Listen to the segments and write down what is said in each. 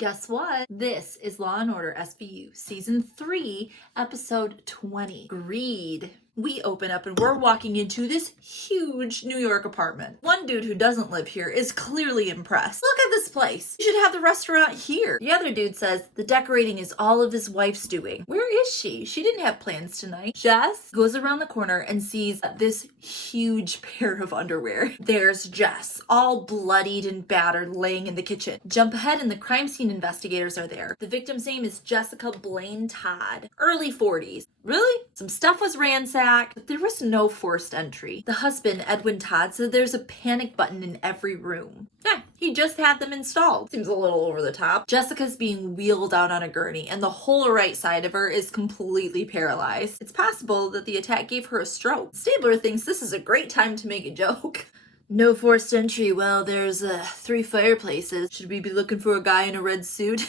Guess what? This is Law & Order SVU Season 3, Episode 20, Greed. We open up and we're walking into this huge New York apartment. One dude who doesn't live here is clearly impressed. Look at this place. You should have the restaurant here. The other dude says the decorating is all of his wife's doing. Where is she? She didn't have plans tonight. Jess goes around the corner and sees this huge pair of underwear. There's Jess, all bloodied and battered, laying in the kitchen. Jump ahead and the crime scene investigators are there. The victim's name is Jessica Blaine Todd, early 40s. Really? Some stuff was ransacked, but there was no forced entry. The husband, Edwin Todd, said there's a panic button in every room. Yeah, he just had them installed. Seems a little over the top. Jessica's being wheeled out on a gurney, and the whole right side of her is completely paralyzed. It's possible that the attack gave her a stroke. Stabler thinks this is a great time to make a joke. No forced entry. Well, there's 3 fireplaces. Should we be looking for a guy in a red suit?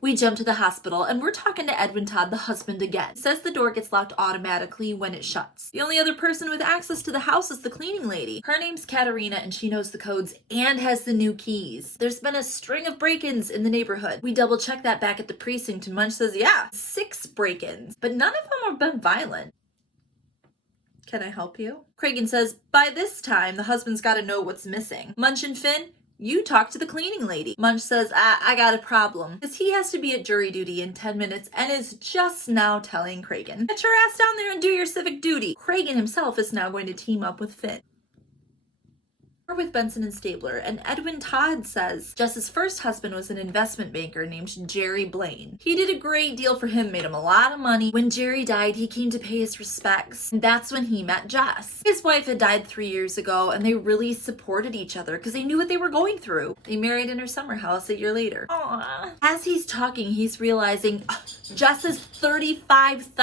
We jump to the hospital and we're talking to Edwin Todd, the husband, again. He says the door gets locked automatically when it shuts. The only other person with access to the house is the cleaning lady. Her name's Katerina and she knows the codes and has the new keys. There's been a string of break-ins in the neighborhood. We double check that back at the precinct and Munch says, yeah, 6 break-ins, but none of them have been violent. Can I help you? Cragen says, by this time, the husband's got to know what's missing. Munch and Finn, you talk to the cleaning lady. Munch says, I got a problem. Because he has to be at jury duty in 10 minutes and is just now telling Cragen, get your ass down there and do your civic duty. Cragen himself is now going to team up with Finn. We're with Benson and Stabler, and Edwin Todd says Jess's first husband was an investment banker named Jerry Blaine. He did a great deal for him, made him a lot of money. When Jerry died, he came to pay his respects, and that's when he met Jess. His wife had died 3 years ago, and they really supported each other because they knew what they were going through. They married in her summer house a year later. Aww. As he's talking, he's realizing Jess's $35,000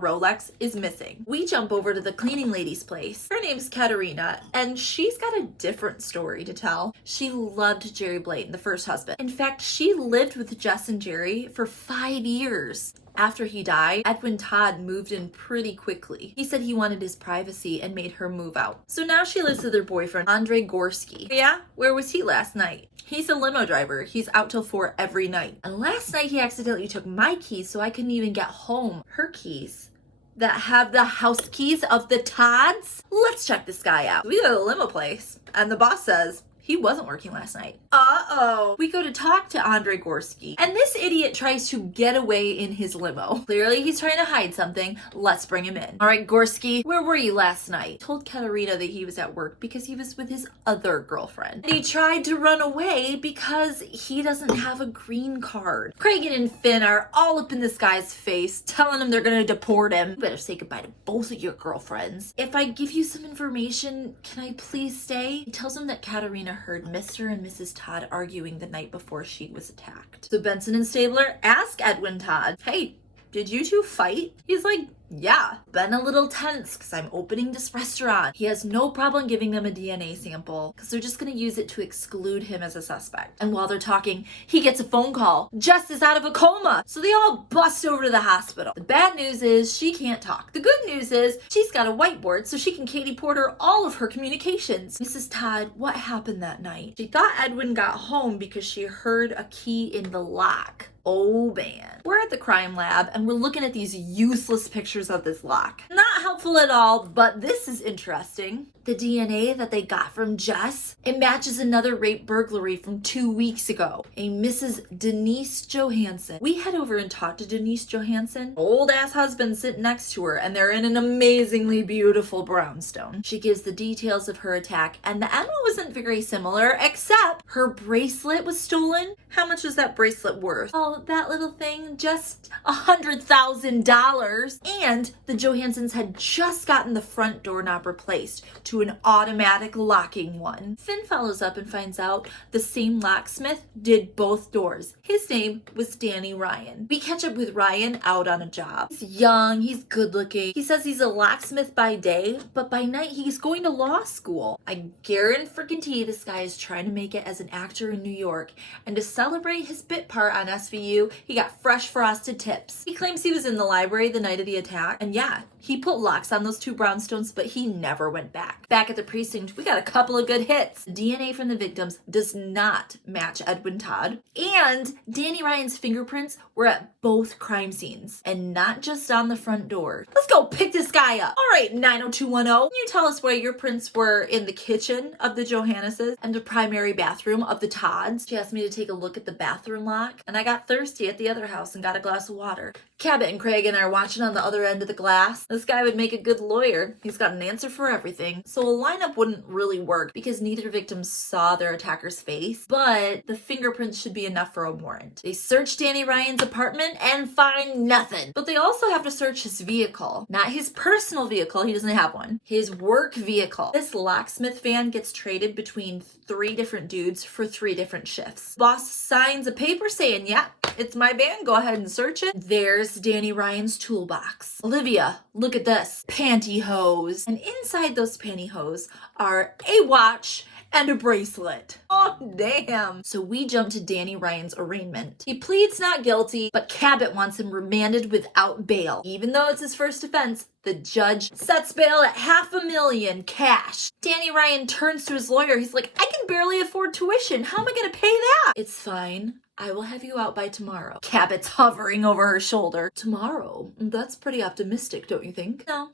Rolex is missing. We jump over to the cleaning lady's place. Her name's Katerina, and she's got a different story to tell. She loved Jerry Blaine, the first husband. In fact, she lived with Jess and Jerry for 5 years. After he died, Edwin Todd moved in pretty quickly. He said he wanted his privacy and made her move out. So now she lives with her boyfriend, Andre Gorski. Yeah? Where was he last night? He's a limo driver. He's out till 4 every night. And last night he accidentally took my keys so I couldn't even get home. Her keys that have the house keys of the Todds? Let's check this guy out. We go to the limo place and the boss says, he wasn't working last night. Uh-oh. We go to talk to Andre Gorski, and this idiot tries to get away in his limo. Clearly, he's trying to hide something. Let's bring him in. All right, Gorski, where were you last night? Told Katerina that he was at work because he was with his other girlfriend. And he tried to run away because he doesn't have a green card. Cragen and Finn are all up in this guy's face, telling him they're gonna deport him. You better say goodbye to both of your girlfriends. If I give you some information, can I please stay? He tells him that Katerina heard Mr. and Mrs. Todd arguing the night before she was attacked. So Benson and Stabler ask Edwin Todd, hey, did you two fight? He's like, yeah, been a little tense because I'm opening this restaurant. He has no problem giving them a DNA sample because they're just going to use it to exclude him as a suspect. And while they're talking, he gets a phone call. Jess is out of a coma. So they all bust over to the hospital. The bad news is she can't talk. The good news is she's got a whiteboard so she can Katie Porter all of her communications. Mrs. Todd, what happened that night? She thought Edwin got home because she heard a key in the lock. Oh man. We're at the crime lab and we're looking at these useless pictures of this lock. Not helpful at all, but this is interesting. The DNA that they got from Jess, it matches another rape burglary from 2 weeks ago. A Mrs. Denise Johansson. We head over and talk to Denise Johansson. Old ass husband sitting next to her and they're in an amazingly beautiful brownstone. She gives the details of her attack and the MO wasn't very similar except her bracelet was stolen. How much was that bracelet worth? Oh, that little thing, just $100,000. And the Johanssons had just gotten the front doorknob replaced to an automatic locking one. Finn follows up and finds out the same locksmith did both doors. His name was Danny Ryan. We catch up with Ryan out on a job. He's young, he's good looking. He says he's a locksmith by day, but by night he's going to law school. I guarantee this guy is trying to make it as an actor in New York, and to celebrate his bit part on SVU, he got fresh frosted tips. He claims he was in the library the night of the attack, and yeah, He put locks on those 2 brownstones, but he never went back. Back at the precinct, we got a couple of good hits. DNA from the victims does not match Edwin Todd, and Danny Ryan's fingerprints were at both crime scenes, and not just on the front door. Let's go pick this guy up. All right, 90210, can you tell us why your prints were in the kitchen of the Johanneses and the primary bathroom of the Todds? She asked me to take a look at the bathroom lock, and I got thirsty at the other house and got a glass of water. Cabot and Craig and I are watching on the other end of the glass. This guy would make a good lawyer. He's got an answer for everything. So a lineup wouldn't really work because neither victim saw their attacker's face, but the fingerprints should be enough for a warrant. They search Danny Ryan's apartment and find nothing. But they also have to search his vehicle. Not his personal vehicle, he doesn't have one. His work vehicle. This locksmith van gets traded between 3 different dudes for 3 different shifts. Boss signs a paper saying, yeah, it's my van, go ahead and search it. There's Danny Ryan's toolbox. Olivia, look at this. Pantyhose. And inside those pantyhose are a watch and a bracelet. Oh, damn. So we jump to Danny Ryan's arraignment. He pleads not guilty, but Cabot wants him remanded without bail. Even though it's his first offense, the judge sets bail at $500,000 cash. Danny Ryan turns to his lawyer. He's like, I can barely afford tuition. How am I going to pay that? It's fine. I will have you out by tomorrow. Cabot's hovering over her shoulder. Tomorrow? That's pretty optimistic, don't you think? No.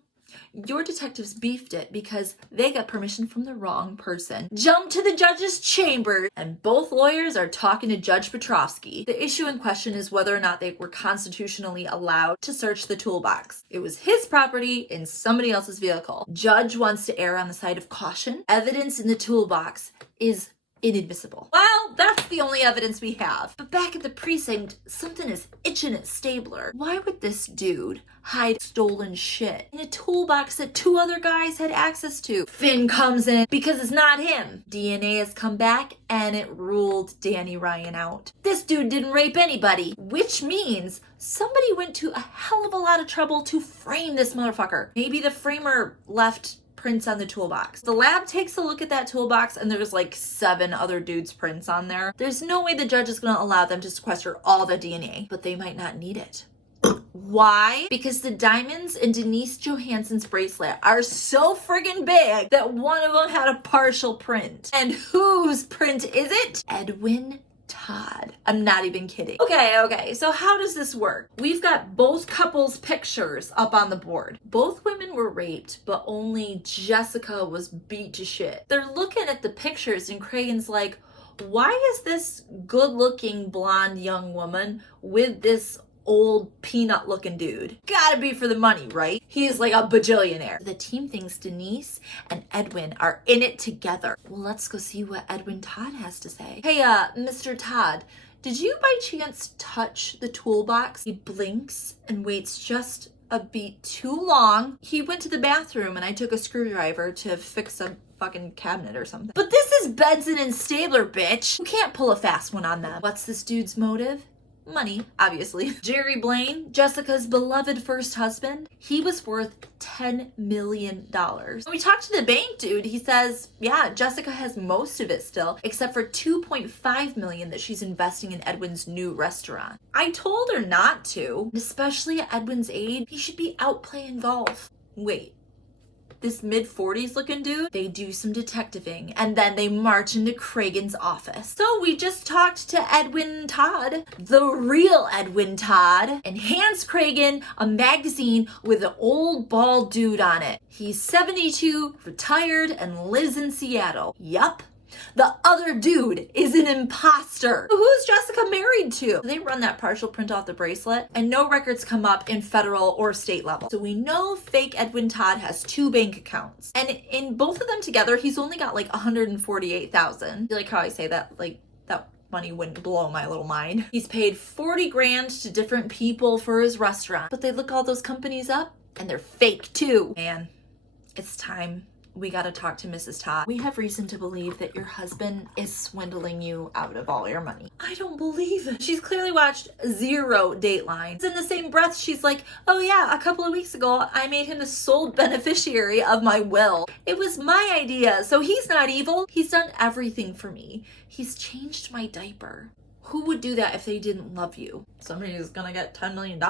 Your detectives beefed it because they got permission from the wrong person. Jump to the judge's chamber, and both lawyers are talking to Judge Petrovsky. The issue in question is whether or not they were constitutionally allowed to search the toolbox. It was his property in somebody else's vehicle. Judge wants to err on the side of caution. Evidence in the toolbox is inadmissible. Well, that's the only evidence we have. But back at the precinct, something is itching at Stabler. Why would this dude hide stolen shit in a toolbox that 2 other guys had access to? Finn comes in because it's not him. DNA has come back and it ruled Danny Ryan out. This dude didn't rape anybody, which means somebody went to a hell of a lot of trouble to frame this motherfucker. Maybe the framer left prints on the toolbox. The lab takes a look at that toolbox and there's like 7 other dudes' prints on there. There's no way the judge is going to allow them to sequester all the DNA, but they might not need it. Why? Because the diamonds in Denise Johansson's bracelet are so friggin' big that one of them had a partial print. And whose print is it? Edwin Todd. I'm not even kidding. Okay, so how does this work? We've got both couples' pictures up on the board. Both women were raped, but only Jessica was beat to shit. They're looking at the pictures and Cragen's like, why is this good-looking blonde young woman with this old peanut looking dude? Gotta be for the money, right? He's like a bajillionaire. The team thinks Denise and Edwin are in it together. Well, let's go see what Edwin Todd has to say. Hey, Mr. Todd, did you by chance touch the toolbox? He blinks and waits just a beat too long. He went to the bathroom and I took a screwdriver to fix a fucking cabinet or something. But this is Benson and Stabler, bitch. You can't pull a fast one on them. What's this dude's motive? Money, obviously. Jerry Blaine, Jessica's beloved first husband, he was worth $10 million. When we talked to the bank dude, he says, yeah, Jessica has most of it still, except for $2.5 million that she's investing in Edwin's new restaurant. I told her not to, especially at Edwin's age. He should be out playing golf. Wait. This mid-40s looking dude, they do some detectiving and then they march into Cragen's office. So we just talked to Edwin Todd, the real Edwin Todd, and hands Cragen a magazine with an old bald dude on it. He's 72, retired, and lives in Seattle. Yup. The other dude is an imposter. Who's Jessica married to? They run that partial print off the bracelet and no records come up in federal or state level. So we know fake Edwin Todd has 2 bank accounts. And in both of them together, he's only got like $148,000. You like how I say that? Like that money wouldn't blow my little mind. He's paid 40 grand to different people for his restaurant. But they look all those companies up and they're fake too. Man, it's time. We gotta talk to Mrs. Todd. We have reason to believe that your husband is swindling you out of all your money. I don't believe it. She's clearly watched 0 Dateline. In the same breath, she's like, oh yeah, a couple of weeks ago, I made him the sole beneficiary of my will. It was my idea, so he's not evil. He's done everything for me. He's changed my diaper. Who would do that if they didn't love you? Somebody who's gonna get $10 million.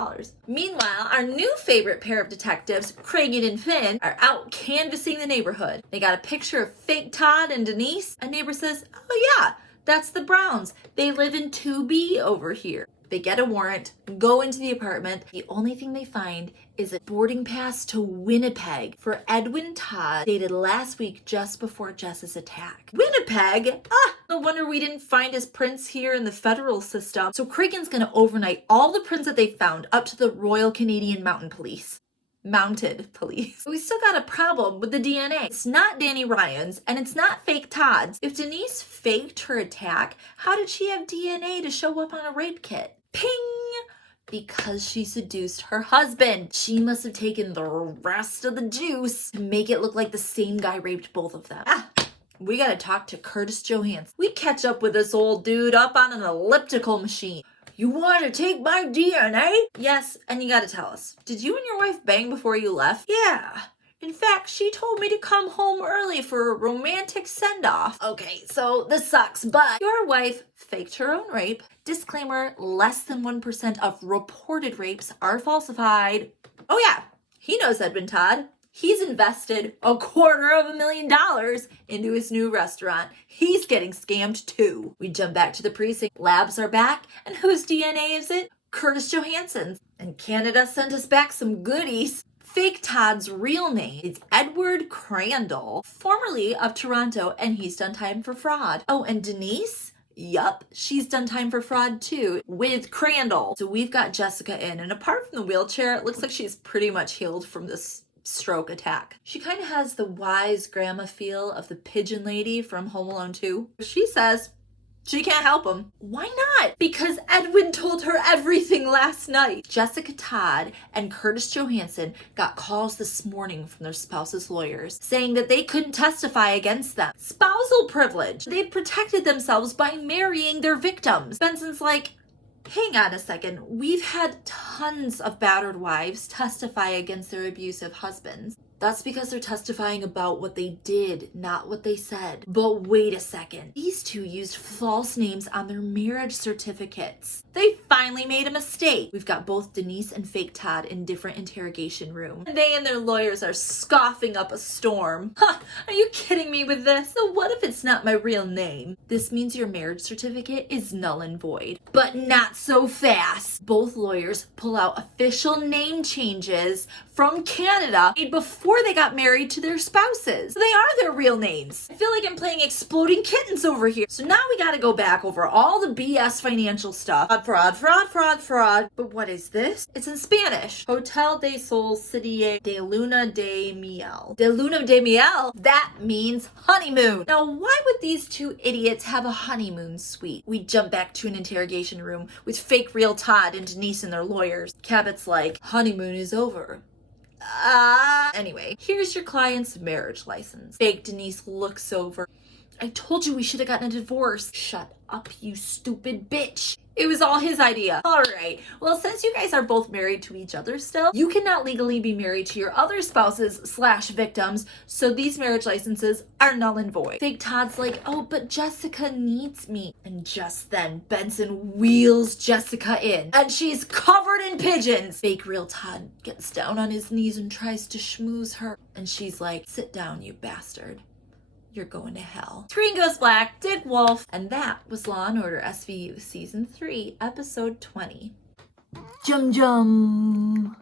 Meanwhile, our new favorite pair of detectives, Cragen and Finn, are out canvassing the neighborhood. They got a picture of fake Todd and Denise. A neighbor says, oh yeah, that's the Browns. They live in 2B over here. They get a warrant, go into the apartment. The only thing they find is a boarding pass to Winnipeg for Edwin Todd, dated last week just before Jess's attack. Winnipeg? No wonder we didn't find his prints here in the federal system. So Cragen's gonna overnight all the prints that they found up to the Royal Canadian Mounted Police. We still got a problem with the DNA. It's not Danny Ryan's and it's not fake Todd's. If Denise faked her attack, how did she have DNA to show up on a rape kit? Ping! Because she seduced her husband. She must have taken the rest of the juice to make it look like the same guy raped both of them. We gotta talk to Curtis Johansson. We catch up with this old dude up on an elliptical machine. You want to take my DNA? Yes, and you gotta tell us. Did you and your wife bang before you left? Yeah. In fact, she told me to come home early for a romantic send-off. Okay, so this sucks, but your wife faked her own rape. Disclaimer, less than 1% of reported rapes are falsified. Oh yeah, he knows Edwin Todd. He's invested $250,000 into his new restaurant. He's getting scammed too. We jump back to the precinct. Labs are back. And whose DNA is it? Curtis Johansson's. And Canada sent us back some goodies. Fake Todd's real name is Edward Crandall, formerly of Toronto, and he's done time for fraud. Oh, and Denise? Yup, she's done time for fraud too, with Crandall. So we've got Jessica in, and apart from the wheelchair, it looks like she's pretty much healed from this stroke attack. She kind of has the wise grandma feel of the pigeon lady from Home Alone 2. She says she can't help him. Why not? Because Edwin told her everything last night. Jessica Todd and Curtis Johansson got calls this morning from their spouses' lawyers saying that they couldn't testify against them. Spousal privilege. They've protected themselves by marrying their victims. Benson's like, hang on a second. We've had tons of battered wives testify against their abusive husbands. That's because they're testifying about what they did, not what they said. But wait a second. These two used false names on their marriage certificates. They finally made a mistake. We've got both Denise and fake Todd in different interrogation rooms. They and their lawyers are scoffing up a storm. Are you kidding me with this? So what if it's not my real name? This means your marriage certificate is null and void. But not so fast. Both lawyers pull out official name changes from Canada made before they got married to their spouses. So they are their real names. I feel like I'm playing exploding kittens over here. So now we gotta go back over all the BS financial stuff. Fraud. But what is this? It's in Spanish. Hotel de Sol City de Luna de Miel. De Luna de Miel? That means honeymoon. Now, why would these two idiots have a honeymoon suite? We jump back to an interrogation room with fake real Todd and Denise and their lawyers. Cabot's like, honeymoon is over. Anyway, here's your client's marriage license. Fake Denise looks over. I told you we should have gotten a divorce. Shut up, you stupid bitch. It was all his idea. All right. Well, since you guys are both married to each other still, you cannot legally be married to your other spouses/victims, so these marriage licenses are null and void. Fake Todd's like, oh, but Jessica needs me. And just then, Benson wheels Jessica in, and she's covered in pigeons. Fake real Todd gets down on his knees and tries to schmooze her, and she's like, sit down, you bastard. You're going to hell. Screen goes black, Dick Wolf, and that was Law & Order SVU Season 3, Episode 20. Jum.